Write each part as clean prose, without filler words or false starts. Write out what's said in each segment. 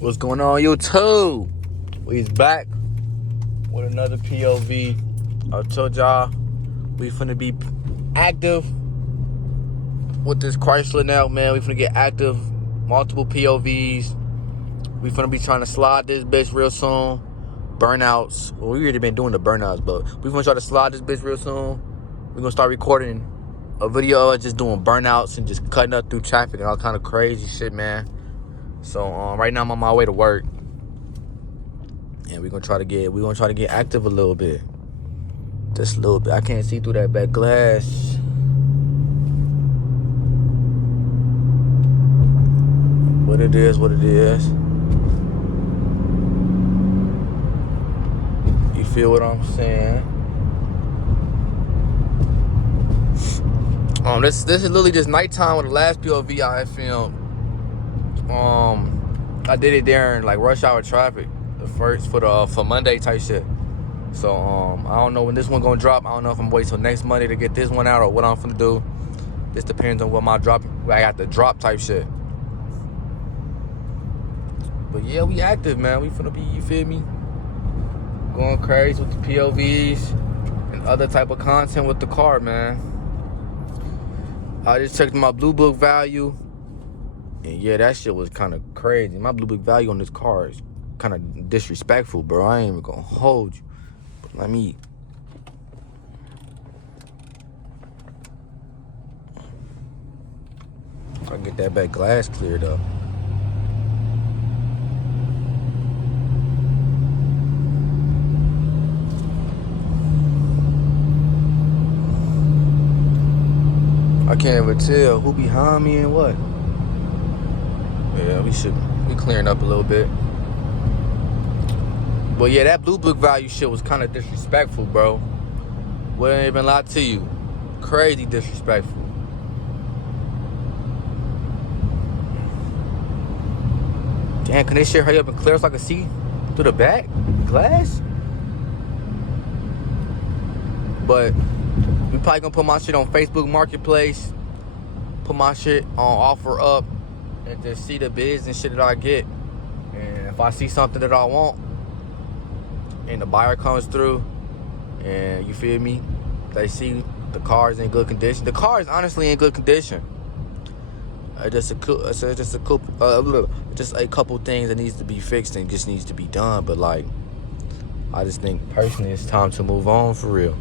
What's going on, YouTube? We's back with another POV. I told y'all we finna be active with this Chrysler now, man. We finna get active, multiple POVs. We finna be trying to slide this bitch real soon. Burnouts. Well, we already been doing the burnouts, but we gonna try to slide this bitch real soon. We're gonna start recording a video of just doing burnouts and just cutting up through traffic and all kind of crazy shit, man. So right now I'm on my way to work, and we're gonna try to get active a little bit, just a little bit. I can't see through that back glass. What it is. You feel what I'm saying? This is literally just nighttime with the last POV I had filmed. I did it during like rush hour traffic, the first for Monday type shit. So I don't know when this one gonna drop. I don't know if I'm waiting till next Monday to get this one out or what I'm finna do. This depends on what I got the drop type shit. But yeah, we active, man. We finna be, you feel me, going crazy with the POVs and other type of content with the car, man. I just checked my Blue Book value. And yeah, that shit was kind of crazy. My Blue Book value on this car is kind of disrespectful, bro. I ain't even gonna hold you. But let me... I can get that back glass cleared up. I can't even tell who behind me and what. Yeah, we clearing up a little bit. But yeah, that Blue Book value shit was kind of disrespectful, bro. Wouldn't even lie to you. Crazy disrespectful. Damn, can this shit hurry up and clear so I can see through the back glass? But we probably gonna put my shit on Facebook Marketplace, put my shit on offer up, and just see the bids and shit that I get. And if I see something that I want and the buyer comes through and, you feel me, they see the car's in good condition. The car is honestly in good condition. Just a couple things that needs to be fixed and just needs to be done. But like, I just think personally it's time to move on for real.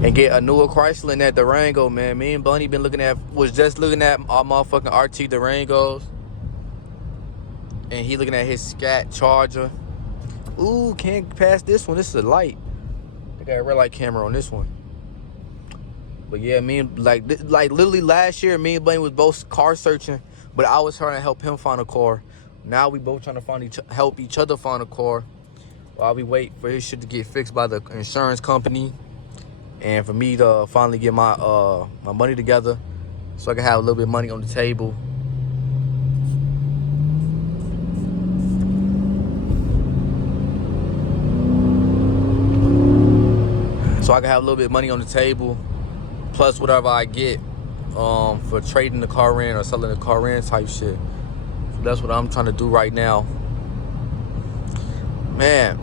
And get a newer Chrysler in that Durango, man. Me and Bunny was just looking at our motherfucking RT Durangos. And he looking at his Scat Charger. Ooh, can't pass this one. This is a light. They got a red light camera on this one. But yeah, like literally last year, me and Bunny was both car searching. But I was trying to help him find a car. Now we both trying to help each other find a car. While we wait for his shit to get fixed by the insurance company. And for me to finally get my my money together so I can have a little bit of money on the table. So I can have a little bit of money on the table, plus whatever I get for trading the car in or selling the car in type shit. So that's what I'm trying to do right now. Man,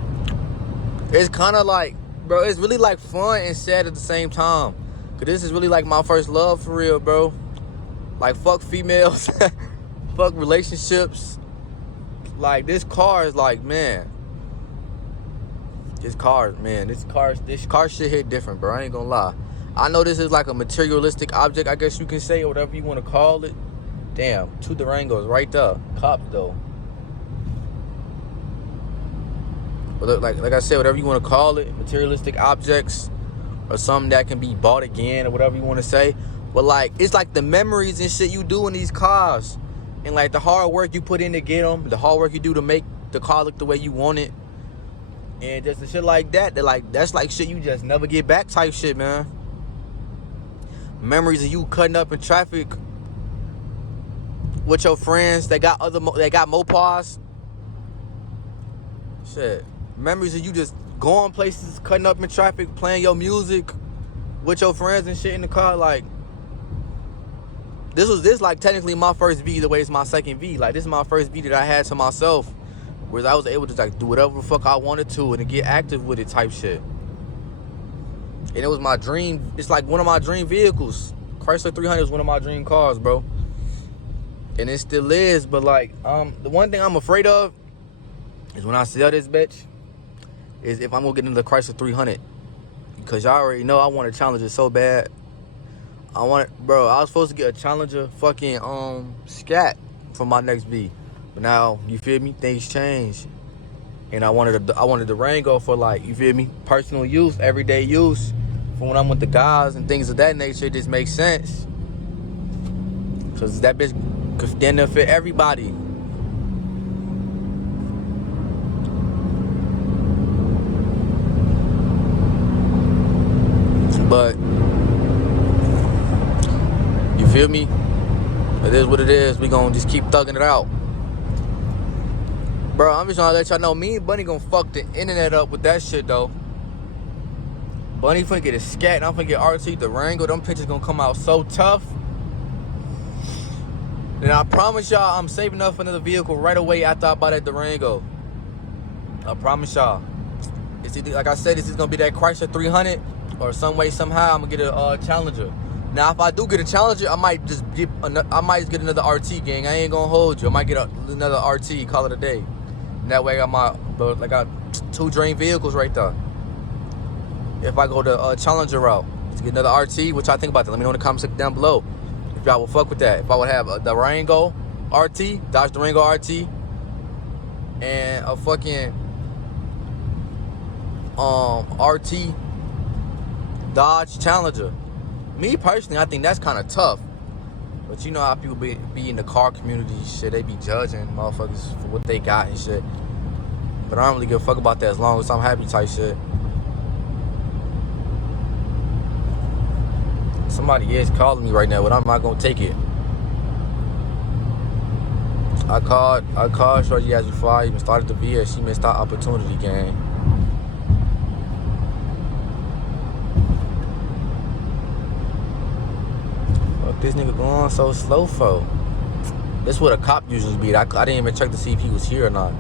it's kind of like, bro, it's really like fun and sad at the same time. Cause this is really like my first love for real, bro. Like, fuck females, fuck relationships. Like, this car is like, man. This car shit hit different, bro. I ain't gonna lie. I know this is like a materialistic object, I guess you can say, or whatever you want to call it. Damn, 2 Durangos right there. Cops though. But like I said, whatever you want to call it, materialistic objects or something that can be bought again or whatever you want to say. But like, it's like the memories and shit you do in these cars, and like the hard work you put in to get them, the hard work you do to make the car look the way you want it, and just the shit like that. That's like shit you just never get back type shit, man. Memories of you cutting up in traffic with your friends that got Mopars. Shit. Memories of you just going places, cutting up in traffic, playing your music, with your friends and shit in the car, like, this like technically my first V, the way it's my second V. Like, this is my first V that I had to myself, where I was able to like do whatever the fuck I wanted to and to get active with it type shit. And it was my dream. It's like one of my dream vehicles. Chrysler 300 is one of my dream cars, bro. And it still is. But like, the one thing I'm afraid of is when I sell this bitch, is if I'm gonna get into the Chrysler 300. Because y'all already know I want a Challenger so bad. I was supposed to get a Challenger fucking Scat for my next V. But now, you feel me? Things change. And I wanted the Rango for, like, you feel me? Personal use, everyday use. For when I'm with the guys and things of that nature, it just makes sense. Because that bitch could then fit everybody. But you feel me? It is what it is. We gonna just keep thugging it out. Bro, I'm just trying to let y'all know, me and Bunny gonna fuck the internet up with that shit, though. Bunny finna get a Scat, and I'm finna get RT, the Rango. Them pictures gonna come out so tough. And I promise y'all, I'm saving up for another vehicle right away after I buy that Durango. I promise y'all. It's either, like I said, this is gonna be that Chrysler 300, or some way, somehow, I'm gonna get a Challenger. Now, if I do get a Challenger, I might just get another RT, gang. I ain't gonna hold you. I might get another RT, call it a day. And that way, I got two dream vehicles right there. If I go the Challenger route, to get another RT, what y'all think about that? Let me know in the comments section down below. If y'all will fuck with that. If I would have the Rango RT, Dodge Durango RT, and a fucking RT Dodge Challenger. Me personally, I think that's kind of tough. But you know how people be in the car community shit. They be judging motherfuckers for what they got and shit. But I don't really give a fuck about that as long as I'm happy type shit. Somebody is calling me right now, but I'm not gonna take it. I called Shorty as before I even started the video. She missed our opportunity, gang. This nigga going so slow for? This what a cop usually be. I didn't even check to see if he was here or not.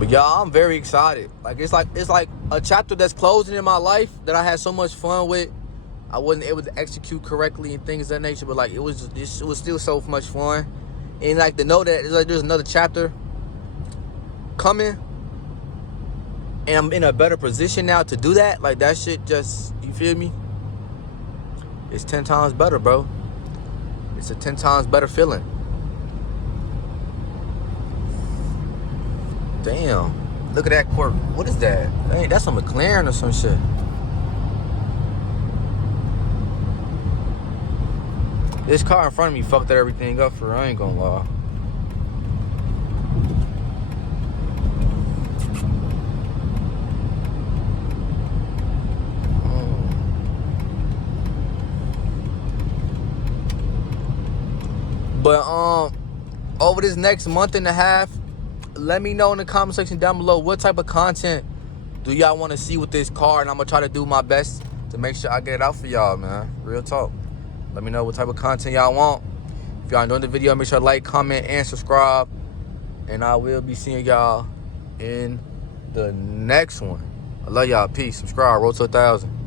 But y'all, I'm very excited. It's like a chapter that's closing in my life that I had so much fun with. I wasn't able to execute correctly and things of that nature, but like it was still so much fun. And like to know that there's another chapter coming. And I'm in a better position now to do that. Like, that shit just, you feel me? It's 10 times better, bro. It's a 10 times better feeling. Damn. Look at that quirk. What is that? Hey, that's a McLaren or some shit. This car in front of me fucked everything up for, I ain't gonna lie. But over this next month and a half, let me know in the comment section down below what type of content do y'all want to see with this car, and I'm gonna try to do my best to make sure I get it out for y'all, man. Real talk. Let me know what type of content y'all want. If y'all enjoyed the video, make sure to like, comment, and subscribe. And I will be seeing y'all in the next one. I love y'all. Peace. Subscribe. Roll to 1,000.